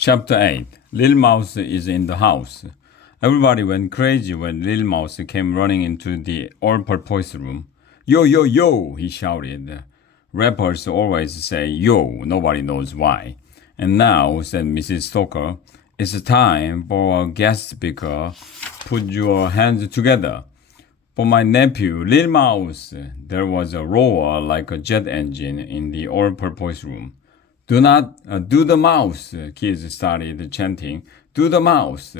Chapter 8 Little Mouse is in the house. Everybody went crazy when Little Mouse came running into the all-purpose room. Yo, yo, yo, he shouted. Rappers always say yo, nobody knows why. And now, said Mrs. Stoker, it's time for a guest speaker. Put your hands together. For my nephew, Little Mouse. There was a roar like a jet engine in the all-purpose room. Do not do the mouse, kids started chanting. Do the mouse.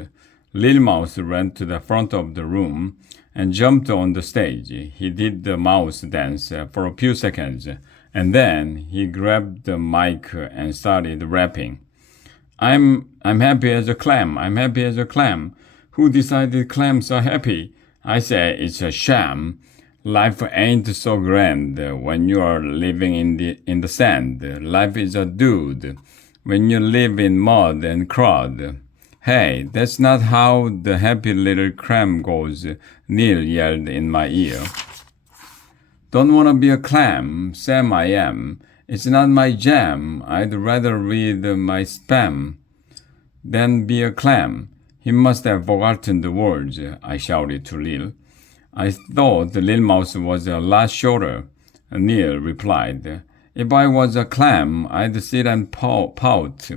Little Mouse ran to the front of the room and jumped on the stage. He did the mouse dance for a few seconds, and then he grabbed the mic and started rapping. I'm happy as a clam. I'm happy as a clam. Who decided clams are happy? I say it's a sham. Life ain't so grand when you are living in the sand. Life is a dude when you live in mud and crud. Hey, that's not how the happy little clam goes, Neil yelled in my ear. Don't wanna be a clam, Sam I am. It's not my jam. I'd rather read my spam than be a clam. He must have forgotten the words, I shouted to Lil. I thought the Little Mouse was a lot shorter, Neil replied. If I was a clam, I'd sit and pout.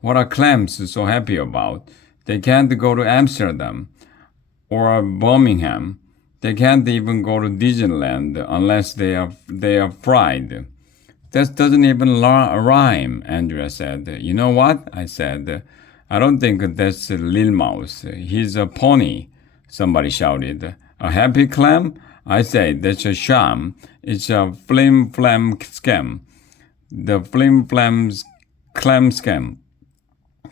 What are clams so happy about? They can't go to Amsterdam or Birmingham. They can't even go to Disneyland unless they are fried. That doesn't even rhyme, Andrea said. You know what? I said. I don't think that's Little Mouse. He's a pony, somebody shouted. A happy clam? I say that's a sham. It's a flim-flam scam. The flim-flam clam scam.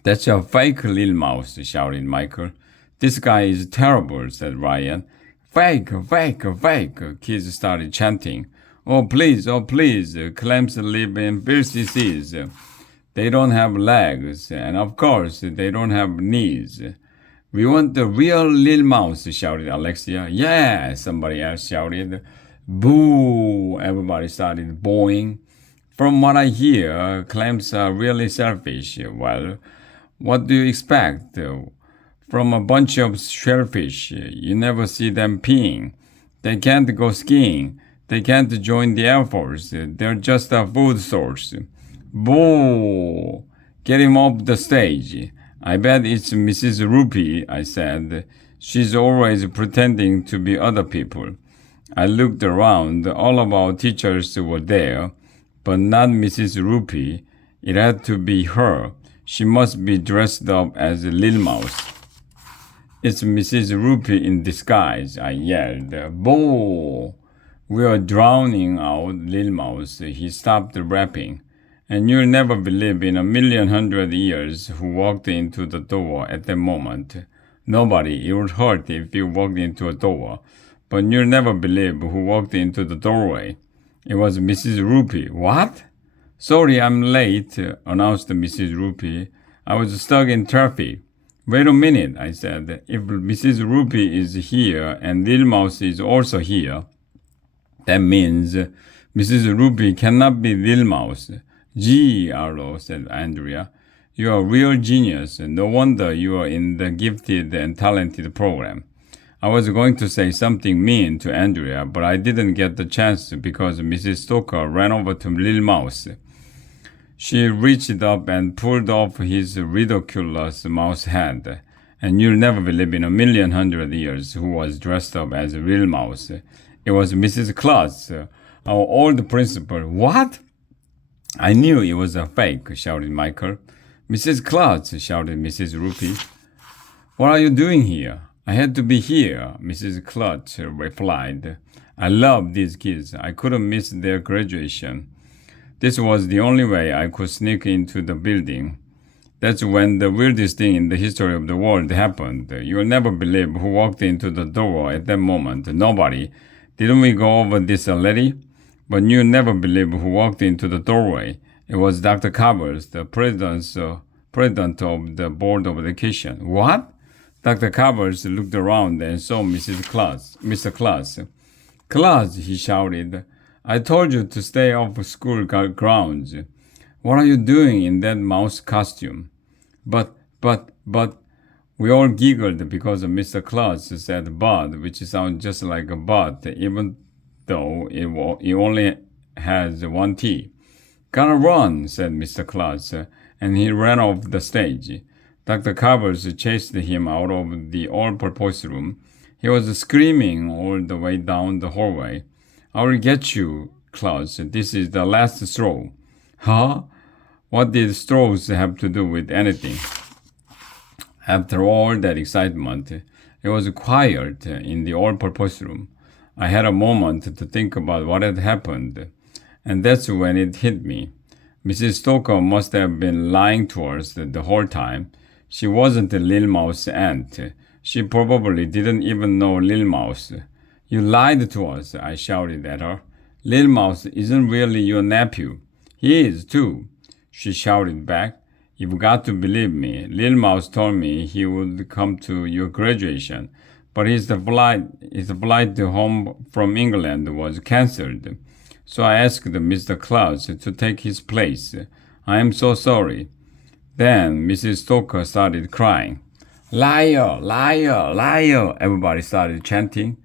That's a fake Little Mouse, shouted Michael. This guy is terrible, said Ryan. Fake, fake, fake, kids started chanting. Oh, please, clams live in filthy seas. They don't have legs, and of course, they don't have knees. We want the real Little Mouse, shouted Alexia. Yeah, somebody else shouted. Boo! Everybody started booing. From what I hear, clams are really selfish. Well, what do you expect? From a bunch of shellfish, you never see them peeing. They can't go skiing. They can't join the Air Force. They're just a food source. Boo! Get him off the stage. I bet it's Mrs. Rupee, I said. She's always pretending to be other people. I looked around. All of our teachers were there, but not Mrs. Rupee. It had to be her. She must be dressed up as a Little Mouse. It's Mrs. Rupee in disguise, I yelled. Boo! We are drowning out Little Mouse. He stopped rapping. And you'll never believe in 1,100,000 years who walked into the door at that moment. Nobody. It would hurt if you walked into a door. But you'll never believe who walked into the doorway. It was Mrs. Rupee. What? Sorry, I'm late, announced Mrs. Rupee. I was stuck in traffic. Wait a minute, I said. If Mrs. Rupee is here and Little Mouse is also here, that means Mrs. Rupee cannot be Little Mouse. Gee, Arlo, said Andrea, you are a real genius. No wonder you are in the gifted and talented program. I was going to say something mean to Andrea, but I didn't get the chance because Mrs. Stoker ran over to Little Mouse. She reached up and pulled off his ridiculous mouse head. And you'll never believe in 1,100,000 years who was dressed up as a real mouse. It was Mrs. Klutz, our old principal. What? I knew it was a fake, shouted Michael. Mrs. Klutz, shouted Mrs. Rupee. What are you doing here? I had to be here, Mrs. Klutz replied. I love these kids. I couldn't miss their graduation. This was the only way I could sneak into the building. That's when the weirdest thing in the history of the world happened. You'll never believe who walked into the door at that moment. Nobody. Didn't we go over this already? But you'll never believe who walked into the doorway. It was Dr. Covers, the president of the Board of Education. What? Dr. Covers looked around and saw Mr. Klutz. Klutz, he shouted. I told you to stay off school grounds. What are you doing in that mouse costume? but, we all giggled because Mr. Claus said "but," which sounds just like a "but," even though it only has one T. "Gotta run," said Mr. Claus, and he ran off the stage. Dr. Covers chased him out of the all-purpose room. He was screaming all the way down the hallway. "I'll get you, Claus. This is the last straw." Huh? What did straws have to do with anything? After all that excitement, it was quiet in the all-purpose room. I had a moment to think about what had happened, and that's when it hit me. Mrs. Stoker must have been lying to us the whole time. She wasn't Lil Mouse's aunt. She probably didn't even know Lil Mouse. "You lied to us," I shouted at her. "Lil Mouse isn't really your nephew." "He is, too," she shouted back. "You've got to believe me. Lil Mouse told me he would come to your graduation, but his flight home from England was cancelled. So I asked Mr. Claus to take his place. I am so sorry." Then Mrs. Stoker started crying. "Liar, liar, liar," everybody started chanting.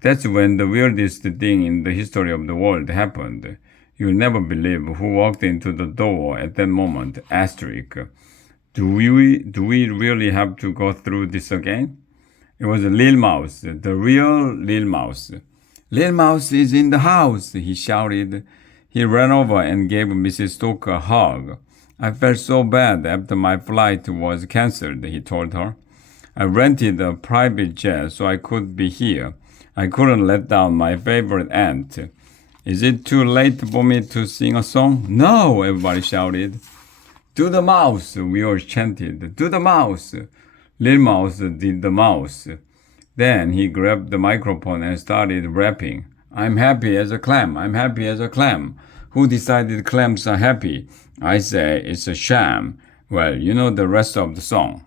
That's when the weirdest thing in the history of the world happened. You'll never believe who walked into the door at that moment. Asterisk. Do we really have to go through this again? It was Lil Mouse, the real Lil Mouse. "Lil Mouse is in the house," he shouted. He ran over and gave Mrs. Stoker a hug. "I felt so bad after my flight was cancelled," he told her. "I rented a private jet so I could be here. I couldn't let down my favorite aunt. Is it too late for me to sing a song?" "No," everybody shouted. "Do the mouse," we all chanted. "Do the mouse." Lil Mouse did the mouse. Then he grabbed the microphone and started rapping. "I'm happy as a clam. I'm happy as a clam. Who decided clams are happy? I say it's a sham." Well, you know the rest of the song.